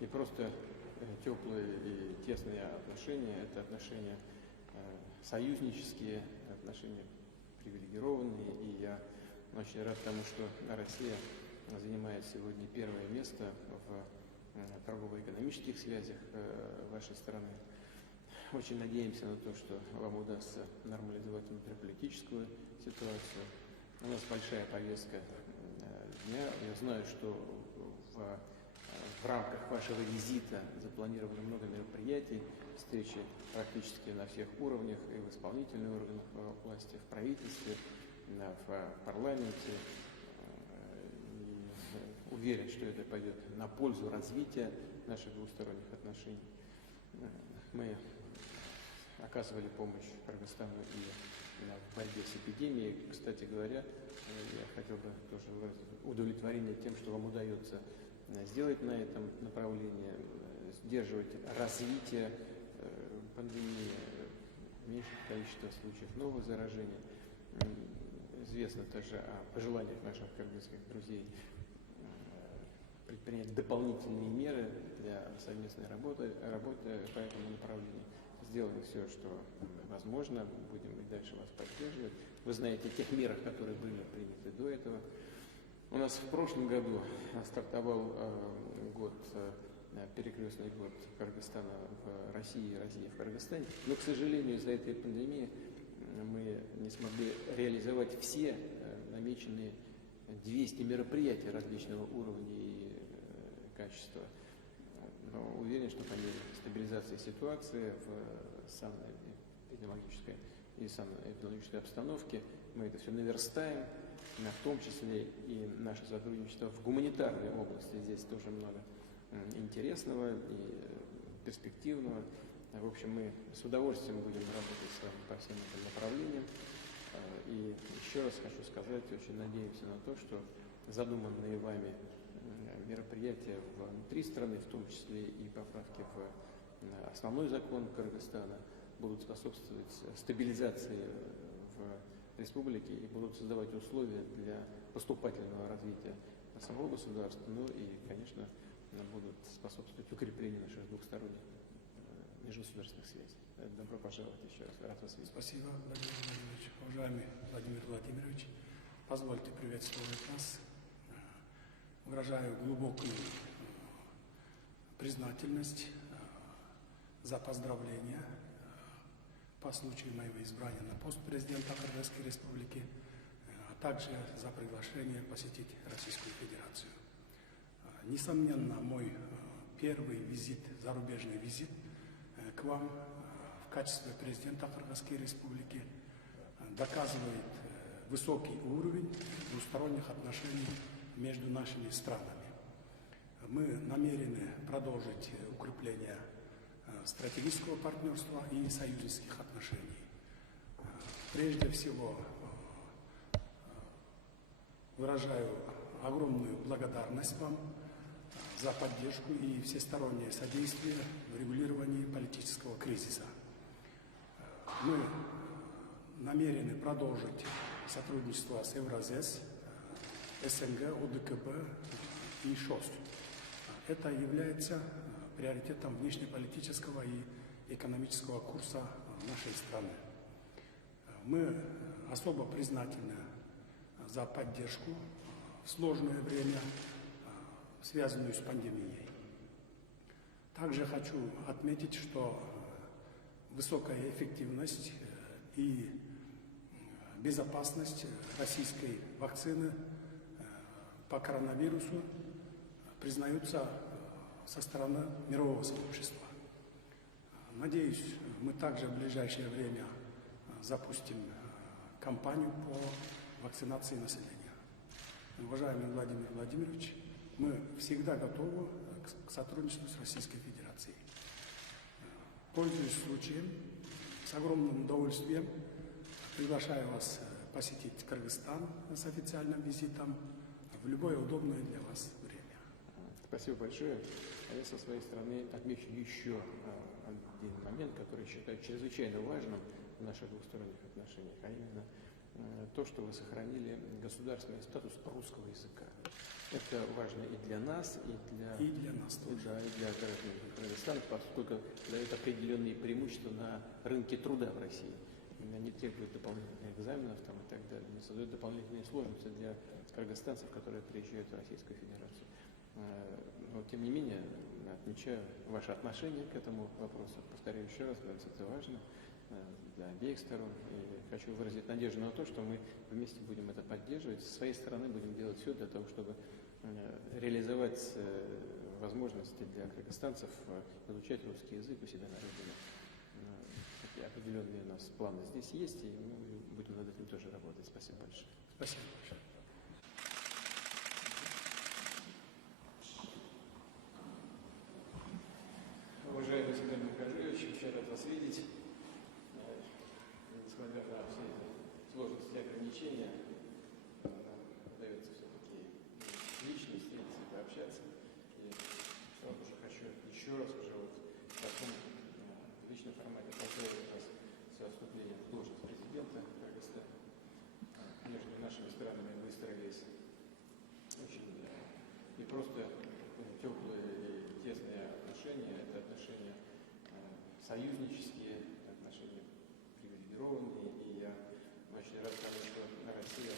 не просто теплые и тесные отношения, это отношения союзнические, отношения привилегированные, и я очень рад тому, что Россия занимает сегодня первое место в торгово-экономических связях вашей страны. Очень надеемся на то, что вам удастся нормализовать внутриполитическую ситуацию. У нас большая повестка дня. Я знаю, что в рамках вашего визита запланировано много мероприятий, встречи практически на всех уровнях, и в исполнительных органах власти, в правительстве, в парламенте. И уверен, что это пойдет на пользу развития наших двусторонних отношений. Мы оказывали помощь Кыргызстану и в борьбе с эпидемией. Кстати говоря, я хотел бы тоже выразить удовлетворение тем, что вам удается сделать на этом направлении, сдерживать развитие пандемии, меньшее количество случаев нового заражения. Известно также о пожеланиях наших кыргызских друзей предпринять дополнительные меры для совместной работы по этому направлению. Сделаем все, что возможно, будем и дальше вас поддерживать. Вы знаете о тех мерах, которые были приняты до этого. У нас в прошлом году стартовал перекрестный год Кыргызстана в России и России в Кыргызстане. Но, к сожалению, из-за этой пандемии мы не смогли реализовать все намеченные 200 мероприятий различного уровня и качества. Но уверен, что по мере стабилизации ситуации в санэпидемиологической и санэпидемиологической обстановке мы это все наверстаем, в том числе и наше сотрудничество в гуманитарной области. Здесь тоже много интересного и перспективного. В общем, мы с удовольствием будем работать с вами по всем этим направлениям. И еще раз хочу сказать, очень надеемся на то, что задуманные вами мероприятия внутри страны, в том числе и поправки в основной закон Кыргызстана, будут способствовать стабилизации в республике и будут создавать условия для поступательного развития самого государства, ну и, конечно, будут способствовать укреплению наших двухсторонних межгосударственных связей. Добро пожаловать еще раз. Рад вас видеть. Спасибо, Владимир Владимирович. Уважаемый Владимир Владимирович, позвольте приветствовать вас. Выражаю глубокую признательность за поздравления по случаю моего избрания на пост президента Кыргызской Республики, а также за приглашение посетить Российскую Федерацию. Несомненно, мой первый визит, зарубежный визит к вам в качестве президента Кыргызской Республики доказывает высокий уровень двусторонних отношений между нашими странами. Мы намерены продолжить укрепление стратегического партнерства и союзнических отношений. Прежде всего, выражаю огромную благодарность вам за поддержку и всестороннее содействие в регулировании политического кризиса. Мы намерены продолжить сотрудничество с Евразес, СНГ, ОДКБ и ШОС. Это является приоритетом внешнеполитического и экономического курса нашей страны. Мы особо признательны за поддержку в сложное время, связанную с пандемией. Также хочу отметить, что высокая эффективность и безопасность российской вакцины по коронавирусу признаются со стороны мирового сообщества. Надеюсь, мы также в ближайшее время запустим кампанию по вакцинации населения. Уважаемый Владимир Владимирович, мы всегда готовы к сотрудничеству с Российской Федерацией. Пользуясь случаем, с огромным удовольствием приглашаю вас посетить Кыргызстан с официальным визитом в любое удобное для вас время. Спасибо большое. А я со своей стороны отмечу еще один момент, который считаю чрезвычайно важным в наших двусторонних отношениях, а именно то, что вы сохранили государственный статус русского языка. Это важно и для нас, и для нас тоже. да, и для граждан Кыргызстана, поскольку дает определенные преимущества на рынке труда в России. Они требуют дополнительных экзаменов там, и так далее, они создают дополнительные сложности для кыргызстанцев, которые приезжают в Российскую Федерацию. Но, тем не менее, отмечаю ваше отношение к этому вопросу. Повторяю еще раз, для нас это важно для обеих сторон. И хочу выразить надежду на то, что мы вместе будем это поддерживать. С своей стороны будем делать все для того, чтобы реализовать возможности для кыргызстанцев изучать русский язык у себя на родине. Такие определенные у нас планы здесь есть, и мы будем над этим тоже работать. Спасибо большое. Спасибо большое. Уважаемый Сергей Мукажевич, очень рад вас видеть. Несмотря на все эти сложности и ограничения, удается все-таки лично встретиться и пообщаться. И сразу же хочу еще раз уже вот в таком в личном формате поздравить вас с вступлением в должность президента Кыргызстана. Между нашими странами выстроились очень не просто теплые и тесные отношения, это отношения союзнические, отношения привилегированные, и я очень рад тому, что Россия